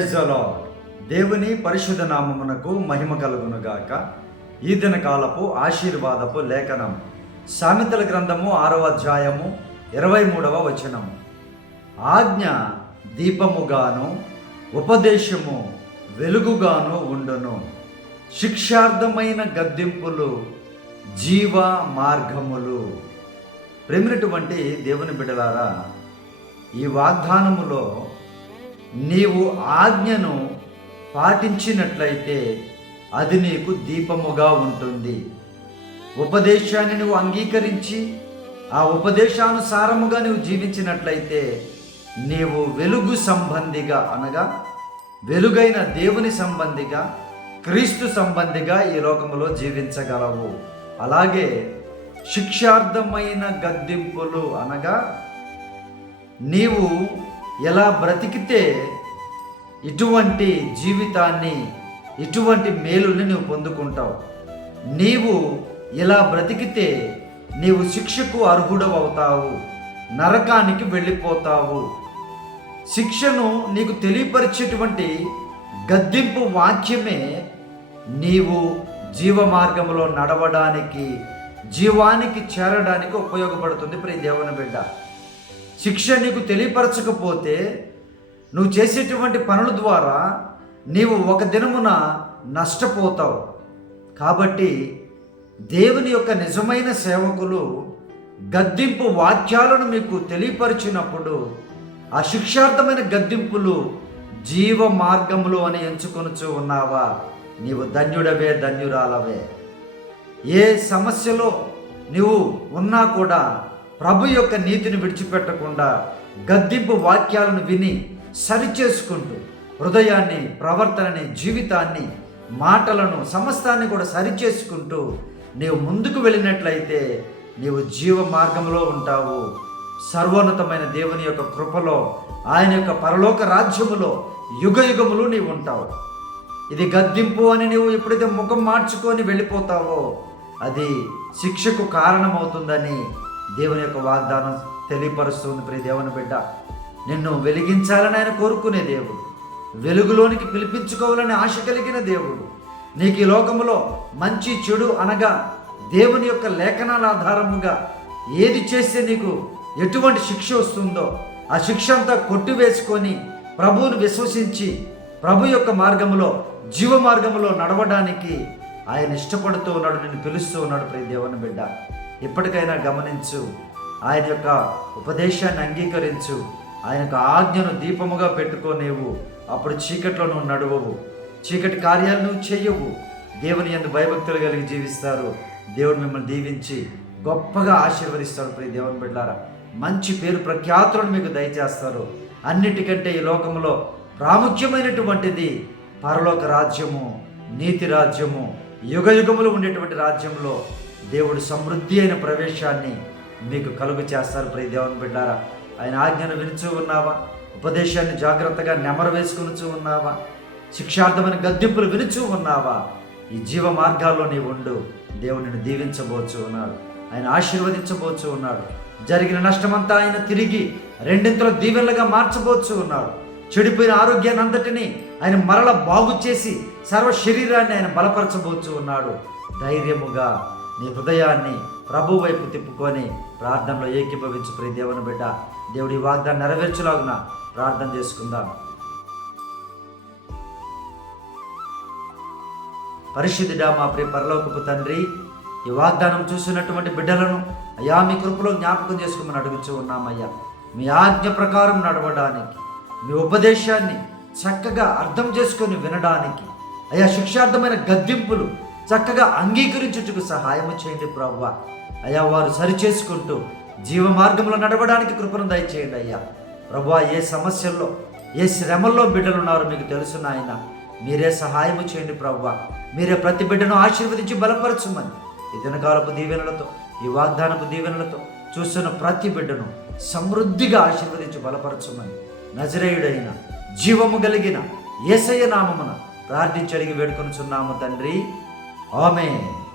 Praise lord. దేవుని పరిశుద్ధ నామమునకు మహిమ కలుగునుగాక. ఈ దిన కాలపు ఆశీర్వాదపు లేఖనం. సామెతల గ్రంథము ఆరవ అధ్యాయము ఇరవై మూడవ వచనం ఆజ్ఞ దీపముగాను ఉపదేశము వెలుగుగాను ఉండును. శిక్షార్థమైన గద్దింపులు జీవ మార్గములు. ప్రేమినటువంటి దేవుని బిడలారా ఈ వాగ్దానములో నీవు ఆజ్ఞను పాటించినట్లయితే అది నీకు దీపముగా ఉంటుంది. ఉపదేశాన్ని నువ్వు అంగీకరించి ఆ ఉపదేశానుసారముగా నువ్వు జీవించినట్లయితే నీవు వెలుగు సంబంధిగా అనగా వెలుగైన దేవుని సంబంధిగా క్రీస్తు సంబంధిగా ఈ లోకములో జీవించగలవు. అలాగే శిక్షార్థమైన గద్దింపులు అనగా నీవు ఎలా బ్రతికితే ఇటువంటి జీవితాన్ని ఇటువంటి మేలుని నువ్వు పొందుకుంటావు? నీవు ఇలా బ్రతికితే నీవు శిక్షకు అర్హుడవుతావు నరకానికి వెళ్ళిపోతావు. శిక్షను నీకు తెలియపరిచేటువంటి గద్దింపు వాక్యమే నీవు జీవ మార్గంలో నడవడానికి జీవానికి చేరడానికి ఉపయోగపడుతుంది. ప్రియ దేవుని బిడ్డ శిక్ష నీకు తెలియపరచకపోతే నువ్వు చేసేటువంటి పనుల ద్వారా నీవు ఒక దినమున నష్టపోతావు. కాబట్టి దేవుని యొక్క నిజమైన సేవకులు గద్దింపు వాక్యాలను మీకు తెలియపరిచినప్పుడు ఆ శిక్షార్థమైన గద్దింపులు జీవ మార్గములు అని ఎంచుకొనుచు ఉన్నావా? నీవు ధన్యుడవే ధన్యురాలవే. ఏ సమస్యలో నువ్వు ఉన్నా కూడా ప్రభు యొక్క నీతిని విడిచిపెట్టకుండా గద్దింపు వాక్యాలను విని సరిచేసుకుంటూ హృదయాన్ని ప్రవర్తనని జీవితాన్ని మాటలను సమస్తాన్ని కూడా సరిచేసుకుంటూ నీవు ముందుకు వెళ్ళినట్లయితే నీవు జీవ మార్గంలో ఉంటావు. సర్వోన్నతమైన దేవుని యొక్క కృపలో ఆయన యొక్క పరలోక రాజ్యములో యుగ యుగములు నీవు ఉంటావు. ఇది గద్దింపు అని నీవు ఎప్పుడైతే ముఖం మార్చుకొని వెళ్ళిపోతావో అది శిక్షకు కారణమవుతుందని దేవుని యొక్క వాగ్దానం తెలియపరుస్తుంది ప్రియ దేవుని బిడ్డ. నిన్ను వెలిగించాలని ఆయన కోరుకునే దేవుడు. వెలుగులోనికి పిలిపించుకోవాలని ఆశ కలిగిన దేవుడు. నీకు ఈ లోకములో మంచి చెడు అనగా దేవుని యొక్క లేఖనాల ఆధారముగా ఏది చేస్తే నీకు ఎటువంటి శిక్ష వస్తుందో ఆ శిక్ష అంతా కొట్టివేసుకొని ప్రభువును విశ్వసించి ప్రభు యొక్క మార్గములో జీవ మార్గములో నడవడానికి ఆయన ఇష్టపడుతూ ఉన్నాడు నిన్ను పిలుస్తూ ఉన్నాడు ప్రియ దేవుని బిడ్డ. ఇప్పటికైనా గమనించు. ఆయన యొక్క ఉపదేశాన్ని అంగీకరించు. ఆయన యొక్క ఆజ్ఞను దీపముగా పెట్టుకో నీవు. అప్పుడు చీకట్లో నువ్వు నడువవు. చీకటి కార్యాలు నువ్వు చెయ్యవు దేవుని ఎందు భయభక్తులు కలిగి జీవిస్తారు. దేవుడు మిమ్మల్ని దీవించి గొప్పగా ఆశీర్వదిస్తాడు ప్రియ దేవుని బిడ్డారా మంచి పేరు ప్రఖ్యాతులను మీకు దయచేస్తారు. అన్నిటికంటే ఈ లోకంలో ప్రాముఖ్యమైనటువంటిది పరలోక రాజ్యము నీతి రాజ్యము యుగ యుగములు ఉండేటువంటి రాజ్యంలో దేవుడు సమృద్ధి అయిన ప్రవేశాన్ని మీకు కలుగు చేస్తారు ప్రియ దేవుని బిడ్డారా. ఆయన ఆజ్ఞను వినుచూ ఉన్నావా? ఉపదేశాన్ని జాగ్రత్తగా నెమరు వేసుకునిచూ ఉన్నావా? శిక్షార్థమైన గద్దెంపులు వినుచూ ఉన్నావా? ఈ జీవ మార్గాల్లో నీ ఉండు. దేవుడిని దీవించబోచు ఉన్నాడు. ఆయన ఆశీర్వదించబోచు ఉన్నాడు. జరిగిన నష్టమంతా ఆయన తిరిగి రెండింతల దీవెనలుగా మార్చబోచు ఉన్నాడు. చెడిపోయిన ఆరోగ్యాన్ని అంతటిని ఆయన మరల బాగు చేసి సర్వ శరీరాన్ని ఆయన బలపరచబోచు ఉన్నాడు. ధైర్యముగా నీ హృదయాన్ని ప్రభు వైపు తిప్పుకొని ప్రార్థనలో ఏకీభవించు ప్రియ దేవుని బిడ్డ దేవుడి వాగ్దాన్ని నెరవేర్చులాగున ప్రార్థన చేసుకుందాం. పరిశుద్ధుడా మా ప్రియ పరలోకపు తండ్రి ఈ వాగ్దానం చూసినటువంటి బిడ్డలను అయ్యా మీ కృపలో జ్ఞాపకం చేసుకోమని అడుగుచూ ఉన్నామయ్యా. మీ ఆజ్ఞ ప్రకారం నడవడానికి మీ ఉపదేశాన్ని చక్కగా అర్థం చేసుకొని వినడానికి అయ్యా శిక్షార్థమైన గద్దింపులు చక్కగా అంగీకరించుటకు సహాయము చేయండి ప్రభు అయ్యా వారు సరిచేసుకుంటూ జీవ మార్గంలో నడవడానికి కృపను దయచేయండి అయ్యా. ప్రభు ఏ సమస్యల్లో ఏ శ్రమల్లో బిడ్డలు ఉన్నారో మీకు తెలుసు నాయన. మీరే సహాయము చేయండి ప్రభు మీరే ప్రతి బిడ్డను ఆశీర్వదించి బలపరచుమని. ఈ దినకాలపు దీవెనలతో ఈ వాగ్దానపు దీవెనలతో చూస్తున్న ప్రతి బిడ్డను సమృద్ధిగా ఆశీర్వదించి బలపరచుమని. నజరేయుడైన జీవము కలిగిన ఏసయ్య నామమున ప్రార్థించి అడిగి వేడుకొనుచున్నాము తండ్రి. Amen.